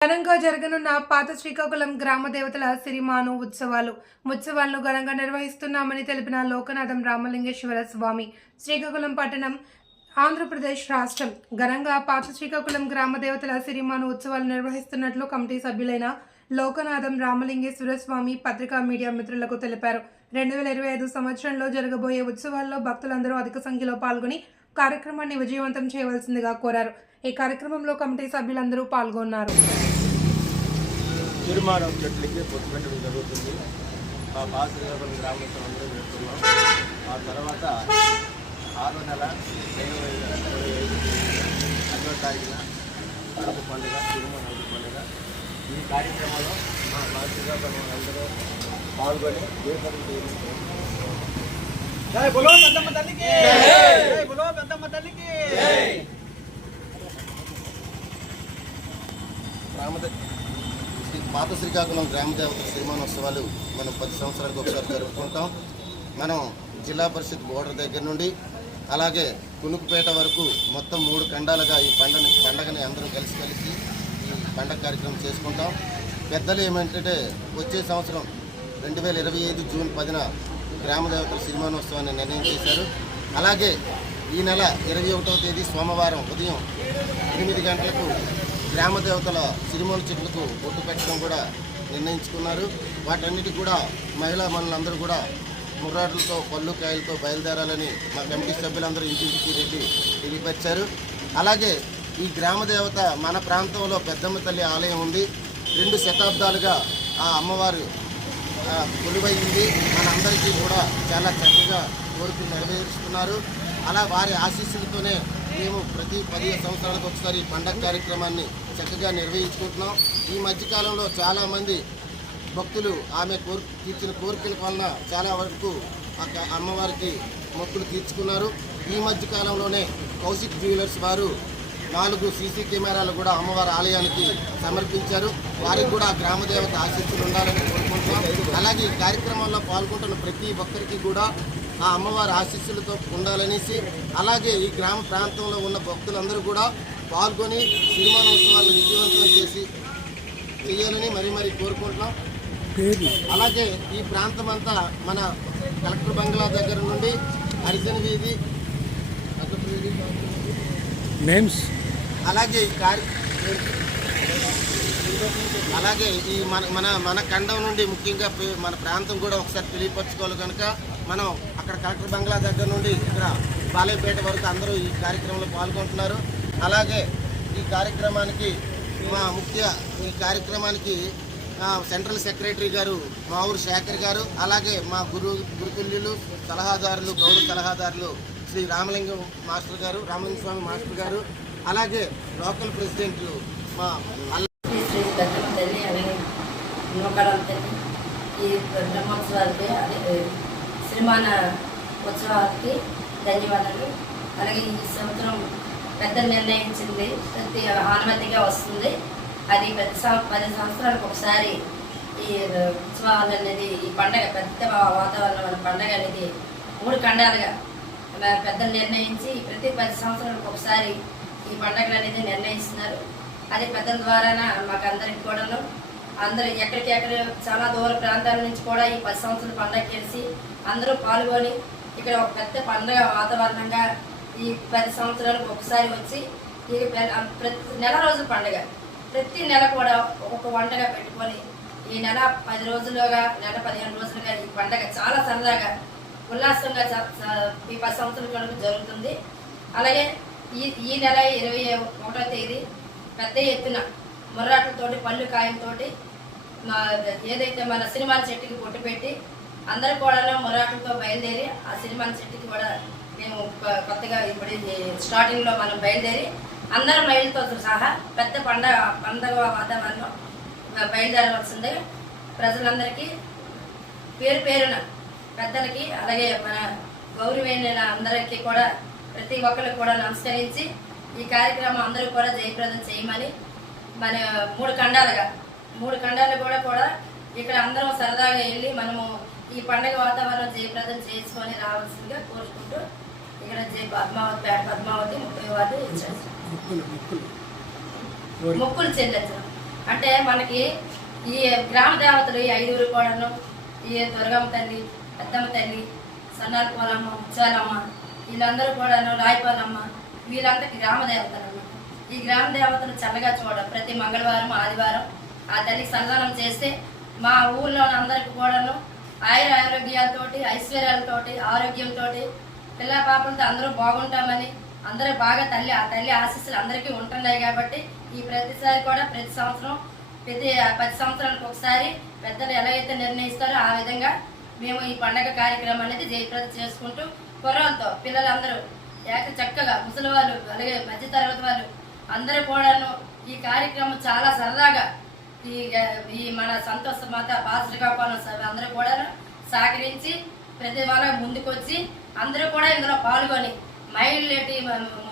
ఘనంగా జరగనున్న పాత శ్రీకాకుళం గ్రామ దేవతల సిరిమాను ఉత్సవాలను ఘనంగా నిర్వహిస్తున్నామని తెలిపిన లోకనాథం రామలింగేశ్వర స్వామి. శ్రీకాకుళం పట్టణం, ఆంధ్రప్రదేశ్ రాష్ట్రం ఘనంగా పాత శ్రీకాకుళం గ్రామ దేవతల సిరిమాను ఉత్సవాలు నిర్వహిస్తున్నట్లు కమిటీ సభ్యులైన లోకనాథం రామలింగేశ్వర స్వామి పత్రికా మీడియా మిత్రులకు తెలిపారు. 2025 సంవత్సరంలో జరగబోయే ఉత్సవాల్లో భక్తులందరూ అధిక సంఖ్యలో పాల్గొని కార్యక్రమాన్ని విజయవంతం చేయవలసిందిగా కోరారు. ఈ కార్యక్రమంలో కమిటీ సభ్యులందరూ పాల్గొన్నారు. తీర్మానం చెట్లకి పొట్టు పెట్టడం జరుగుతుంది. ఆ పాశ్రీకాకుళం గ్రామంతో అందరూ పెడుతున్నాం. ఆ తర్వాత 6వ నెల 5వ తారీఖున కడప పండుగ, తిరుమల పండుగ. ఈ కార్యక్రమంలో మా పాశ్రీకాకుళం అందరూ పాల్గొని దీపం జై బోలో పెద్దమ్మ తల్లికి, జై బోలో పెద్దమ్మ తల్లికి. పాత శ్రీకాకుళం గ్రామ దేవతల సిరిమానోత్సవాలు మనం 10 సంవత్సరాలకు ఒకసారి జరుపుకుంటాం. మనం జిల్లా పరిషత్ బోర్డర్ దగ్గర నుండి అలాగే కునుకుపేట వరకు మొత్తం 3 ఖండాలుగా ఈ పండగని అందరూ కలిసి ఈ పండగ కార్యక్రమం చేసుకుంటాం. పెద్దలు ఏమంటే వచ్చే సంవత్సరం 2025 జూన్ 10న గ్రామ దేవతల సిరిమానోత్సవాన్ని నిర్ణయం చేశారు. అలాగే ఈ నెల 21వ తేదీ సోమవారం ఉదయం 8 గంటలకు గ్రామ దేవతల సిరిమాను చెట్లకు బొట్టు పెట్టడం కూడా నిర్ణయించుకున్నారు. వాటన్నిటికి కూడా మహిళా మనులందరూ కూడా ముర్రాడులతో పళ్ళు కాయలతో బయలుదేరాలని మా కమిటీ సభ్యులందరూ ఇంటింటికి వెళ్ళి తెలియపరిచారు. అలాగే ఈ గ్రామ దేవత మన ప్రాంతంలో పెద్దమ్మ తల్లి ఆలయం ఉంది. 2 శతాబ్దాలుగా ఆ అమ్మవారు కొలువైంది. మనందరికీ కూడా చాలా చక్కగా కోరికలు నెరవేరుస్తున్నారు. అలా వారి ఆశీస్సులతోనే మేము ప్రతి 15 సంవత్సరాలకు ఒకసారి పండగ కార్యక్రమాన్ని చక్కగా నిర్వహించుకుంటున్నాం. ఈ మధ్యకాలంలో చాలామంది భక్తులు ఆమె తీర్చిన కోరికల వలన చాలా వరకు అమ్మవారికి మొక్కులు తీర్చుకున్నారు. ఈ మధ్యకాలంలోనే కౌశిక్ జ్యువెలర్స్ వారు 4 సీసీ కెమెరాలు కూడా అమ్మవారి ఆలయానికి సమర్పించారు. వారికి కూడా గ్రామదేవత ఆశీస్సులు ఉండాలని కోరుకుంటున్నాం. అలాగే ఈ కార్యక్రమంలో పాల్గొంటున్న ప్రతి ఒక్కరికి కూడా ఆ అమ్మవారి ఆశీస్సులతో ఉండాలనేసి, అలాగే ఈ గ్రామ ప్రాంతంలో ఉన్న భక్తులందరూ కూడా పాల్గొని సిరిమానోత్సవాలను విజయవంతం చేయాలని మరీ కోరుకుంటున్నాం. అలాగే ఈ ప్రాంతం అంతా మన కలెక్టర్ బంగ్లా దగ్గర నుండి హరిజన వీధి, అలాగే ఈ మన ఖండం నుండి ముఖ్యంగా మన ప్రాంతం కూడా ఒకసారి తెలియపరచుకోవాలి కనుక మనం అక్కడ కలెక్టర్ బంగ్లా దగ్గర నుండి ఇక్కడ బాలేపేట వరకు అందరూ ఈ కార్యక్రమంలో పాల్గొంటున్నారు. అలాగే ఈ కార్యక్రమానికి సెంట్రల్ సెక్రటరీ గారు మావూరు శేఖర్ గారు, అలాగే మా గురుతుల్యులు సలహాదారులు, గౌరవ సలహాదారులు శ్రీ రామలింగం మాస్టర్ గారు, రామలింగ స్వామి మాస్టర్ గారు, అలాగే లోకల్ ప్రెసిడెంట్లు మా ఈ బ్రహ్మోత్సవాలకి సిరిమాన ఉత్సవాలకి ధన్యవాదాలు. అలాగే ఈ సంవత్సరం పెద్దలు నిర్ణయించింది ప్రతి ఆనుమతిగా వస్తుంది. అది 10 సంవత్సరాలకు ఒకసారి ఈ ఉత్సవాలు అనేది, ఈ పండగ పెద్ద వాతావరణం పండగ అనేది 3 ఖండాలుగా పెద్దలు నిర్ణయించి ప్రతి 10 సంవత్సరాలకు ఒకసారి ఈ పండగలు అనేది నిర్ణయిస్తున్నారు. అది పెద్దల ద్వారా మాకు అందరికి కూడాను అందరూ ఎక్కడికెక్కడ చాలా దూర ప్రాంతాల నుంచి కూడా ఈ 10 సంవత్సరాల పండగ కలిసి అందరూ పాల్గొని ఇక్కడ ఒక పెద్ద పండగ వాతావరణంగా ఈ 10 సంవత్సరాలకు ఒకసారి వచ్చి ఈ ప్రతి నెల రోజుల పండుగ, ప్రతి నెల కూడా ఒక్కొక్క వంటగా పెట్టుకొని ఈ నెల 10 రోజులుగా, నెల 15 రోజులుగా ఈ పండగ చాలా సరదాగా ఉల్లాసంగా ఈ 10 సంవత్సరాల కనుక జరుగుతుంది. అలాగే ఈ నెల 21వ తేదీ పెద్ద ఎత్తున ముర్రాట్లతోటి పళ్ళు కాయలతోటి ఏదైతే మన సిరిమాన చెట్టుకి పొట్టు పెట్టి అందరూ కూడా ముర్రాట్లతో బయలుదేరి ఆ సిరిమాన చెట్టుకి కూడా మేము కొత్తగా ఇప్పుడు స్టార్టింగ్లో మనం బయలుదేరి అందరం మహిళలతో సహా పెద్ద పండగ వాతావరణం బయలుదేరవలసిందే. ప్రజలందరికీ పేరున పెద్దలకి అలాగే మన గౌరవైన అందరికీ కూడా ప్రతి ఒక్కరికి కూడా నమస్కరించి ఈ కార్యక్రమం అందరూ కూడా జయప్రదం చేయమని మన 3 ఖండాలు కూడా ఇక్కడ అందరం సరదాగా వెళ్ళి మనము ఈ పండుగ వాతావరణం జయప్రదం చేసుకొని రావాల్సిందిగా కోరుకుంటూ ఇక్కడ పద్మావతి 30వ వార్డు మొక్కులు చెల్లించడం. అంటే మనకి ఈ గ్రామ దేవతలు ఈ 5 కూడాను, ఈ దుర్గమ్మ తల్లి, పెద్దమ్మ తల్లి, సన్నాల పోలమ్మ, ముచ్చాలమ్మ, వీళ్ళందరూ కూడాను, రాయపాలమ్మ, వీళ్ళందరికీ గ్రామ దేవతలు అన్నమాట. ఈ గ్రామ దేవతలు చల్లగా చూడడం ప్రతి మంగళవారం, ఆదివారం ఆ తల్లికి సన్మానం చేస్తే మా ఊళ్ళో అందరికి కూడాను ఆరోగ్యాలతోటి, ఐశ్వర్యాలతోటి, ఆరోగ్యంతో, పిల్ల పాపలతో అందరూ బాగుంటామని, అందరూ బాగా ఆ తల్లి ఆశీస్సులు అందరికీ ఉంటున్నాయి. కాబట్టి ఈ ప్రతిసారి కూడా ప్రతి సంవత్సరం 10 సంవత్సరాలకు ఒకసారి పెద్దలు ఎలా అయితే నిర్ణయిస్తారో ఆ విధంగా మేము ఈ పండగ కార్యక్రమం అనేది జయప్రద చేసుకుంటూ కుర్రాలతో పిల్లలందరూ చక్కగా ముసలి వాళ్ళు, అలాగే మధ్యతరగతి వాళ్ళు అందరూ కూడాను ఈ కార్యక్రమం చాలా సరదాగా ఈ మన సంతోష మాత బాసరికాపాలన సభ అందరూ కూడా సహకరించి ప్రతి వాళ్ళ ముందుకొచ్చి అందరూ కూడా ఇందులో పాల్గొని మహిళలేటి,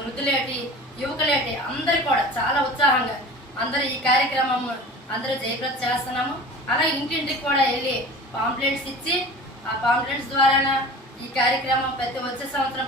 వృద్ధులేటి, యువకులేటి అందరూ కూడా చాలా ఉత్సాహంగా అందరూ ఈ కార్యక్రమం అందరూ జయప్రద చేస్తున్నాము. అలా ఇంటింటికి కూడా వెళ్ళి పాంప్లెట్స్ ఇచ్చి ఆ పాంప్లెట్స్ ద్వారా ఈ కార్యక్రమం ప్రతి వచ్చే సంవత్సరం